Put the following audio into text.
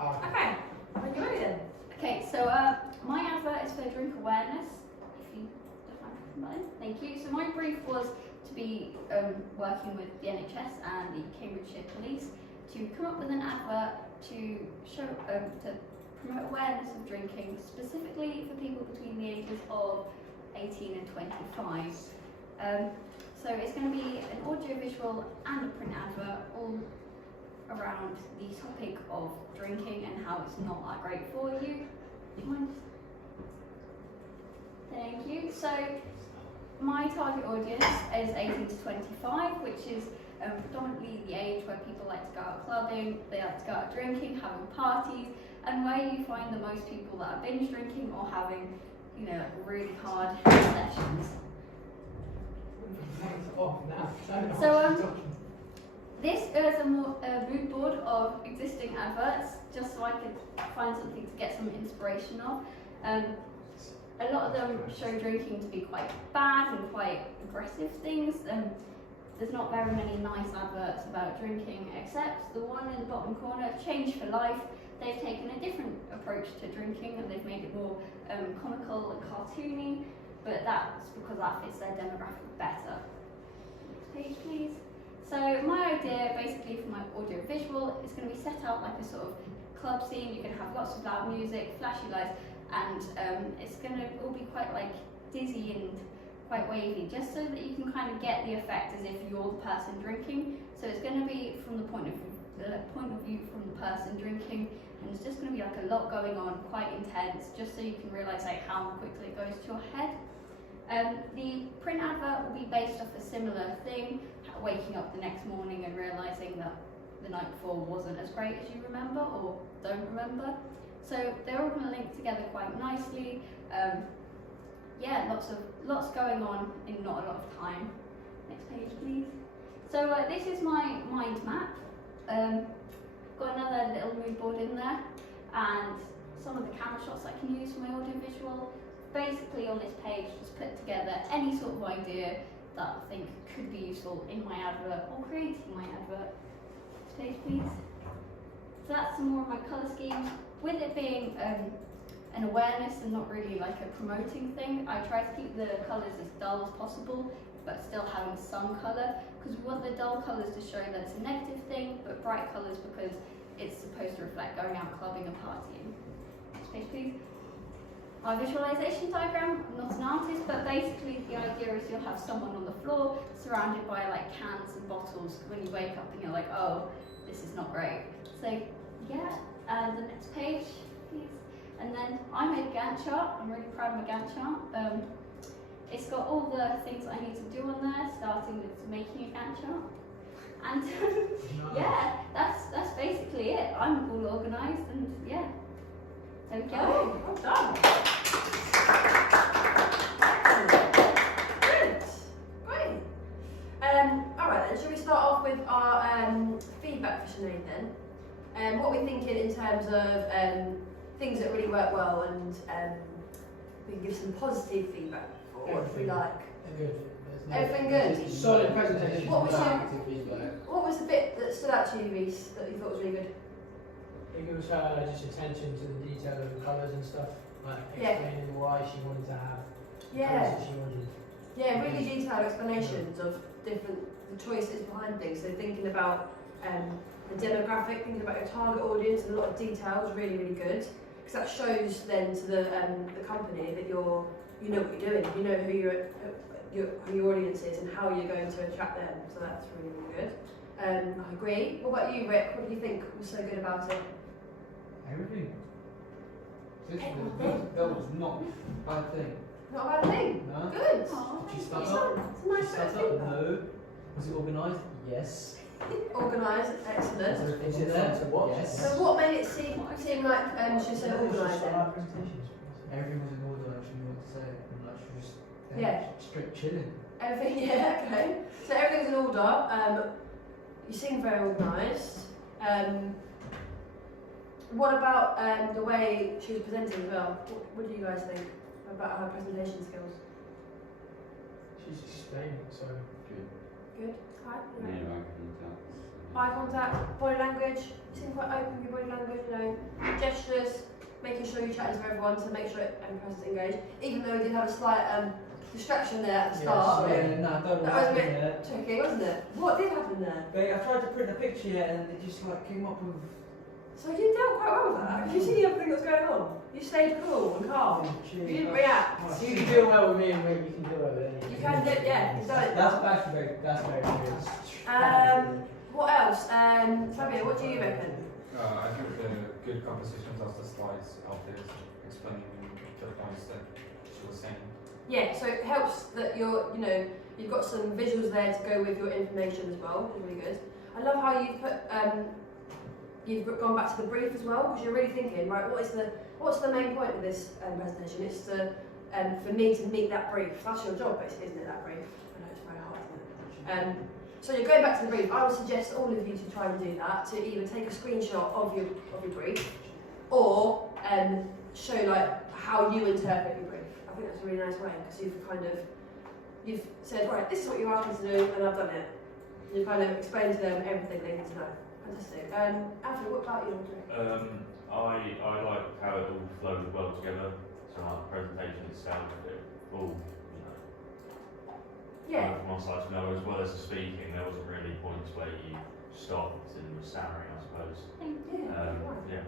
Okay, when you're ready then. Okay, so my advert is for drink awareness. If you don't mind pressing the button, thank you. So my brief was to be working with the NHS and the Cambridgeshire Police to come up with an advert to show to promote awareness of drinking, specifically for people between the ages of 18 and 25. So it's going to be an audiovisual and a print advert all around the topic of drinking and how it's not that great for you. Do you mind? Thank you. So my target audience is 18 to 25, which is predominantly the age where people like to go out clubbing, they like to go out drinking, having parties, and where you find the most people that are binge drinking or having, you know, like really hard sessions. So this is a mood board of existing adverts, just so I could find something to get some inspiration of. A lot of them show drinking to be quite bad and quite aggressive things. There's not very many nice adverts about drinking, except the one in the bottom corner, Change for Life. They've taken a different approach to drinking and they've made it more comical and cartoony, but that's because that fits their demographic better. Next page, please. So my idea, basically, for my audio visual is going to be set out like a sort of club scene. You're going to have lots of loud music, flashy lights, and it's going to all be quite like dizzy and quite wavy, just so that you can kind of get the effect as if you're the person drinking. So it's going to be from the point of view from the person drinking, and it's just going to be like a lot going on, quite intense, just so you can realise like how quickly it goes to your head. The print advert will be based off a similar thing, waking up the next morning and realising that the night before wasn't as great as you remember or don't remember. So they're all going to link together quite nicely. Yeah, lots going on in not a lot of time. Next page, please. So this is my mind map. Got another little mood board in there, and some of the camera shots I can use for my audio visual. Basically on this page, just put together any sort of idea that I think could be useful in my advert or creating my advert. Next page, please. So that's some more of my colour scheme. With it being an awareness and not really like a promoting thing, I try to keep the colours as dull as possible, but still having some colour, because we want the dull colours to show that it's a negative thing, but bright colours because it's supposed to reflect going out clubbing and partying. Next page, please. My visualization diagram, I'm not an artist, but basically the idea is you'll have someone on the floor surrounded by like cans and bottles when you wake up and you're like, oh, this is not great. So yeah, the next page, please. And then I made a Gantt chart. I'm really proud of my Gantt chart. It's got all the things I need to do on there, starting with making a Gantt chart. And yeah, that's basically it. I'm all organised and yeah. There we go. Oh, well done. Good. Great. Alright then, shall we start off with our feedback for Sinead then? What we're thinking in terms of things that really work well, and we can give some positive feedback for if we like. Everything good? Solid presentation. What was the bit that stood out to you, Reese, that you thought was really good? I think it was her just attention to the detail of the colours and stuff, like explaining why she wanted to have the colours that she wanted. Yeah, really detailed explanations of the choices behind things. So thinking about the demographic, thinking about your target audience, and a lot of details, really, really good. Because that shows then to the company that you know what you're doing, you know who your audience is and how you're going to attract them. So that's really, really good. I agree. What about you, Rick? What do you think was so good about it? Everything. That was not a bad thing. Not a bad thing. No. Good. Did she start It's up? a nice bit of feedback. No. Was it organised? Yes. Organised, excellent. Is it there to watch? So Yes. what made it seem like she was so organised then? Everything was in order, like she knew what to say, and like she was just Yeah. straight chilling. Everything, yeah, okay. So everything's in order. You seem very organised. What about the way she was presenting as well? What do you guys think about her presentation skills? She's explaining it so Good. Good? Right? Yeah, I can tell. Eye contact, body language. You seem quite open with your body language, you know. making sure you're chatting to everyone to make sure everyone's engaged. Even though we did have a slight distraction there at the start. Yeah, no, I don't know That what was a bit happened there. tricky, wasn't it? What did happen there? But I tried to print a picture yet and it just like came up with. So you dealt quite well with that. You see everything that's going on. You stayed cool and calm. You didn't react. So you can deal well with me and you can deal well with anything. You can do, yeah. You've done it. That's very good. What else? Fabio, what do you reckon? I think the good compositions of the slides out there explaining the points that she was saying. Yeah, so it helps that you've got some visuals there to go with your information as well, which is really good. I love how you've gone back to the brief as well, because you're really thinking, right, what's the main point of this presentation? It's to, for me to meet that brief. That's your job, basically, isn't it, that brief? I know it's very hard, isn't it? So you're going back to the brief. I would suggest all of you to try and do that, to either take a screenshot of your brief, or show like how you interpret your brief. I think that's a really nice way, because you've said, right, this is what you asked me to do, and I've done it. You've kind of explained to them everything they need to know. Fantastic. Alfred, what about you? I like how it all flowed well together. So like the presentation itself, it all, Yeah. from one side to another, as well as the speaking, there wasn't really points where you stopped and were stammering, I suppose. Thank you. Yeah. Yeah,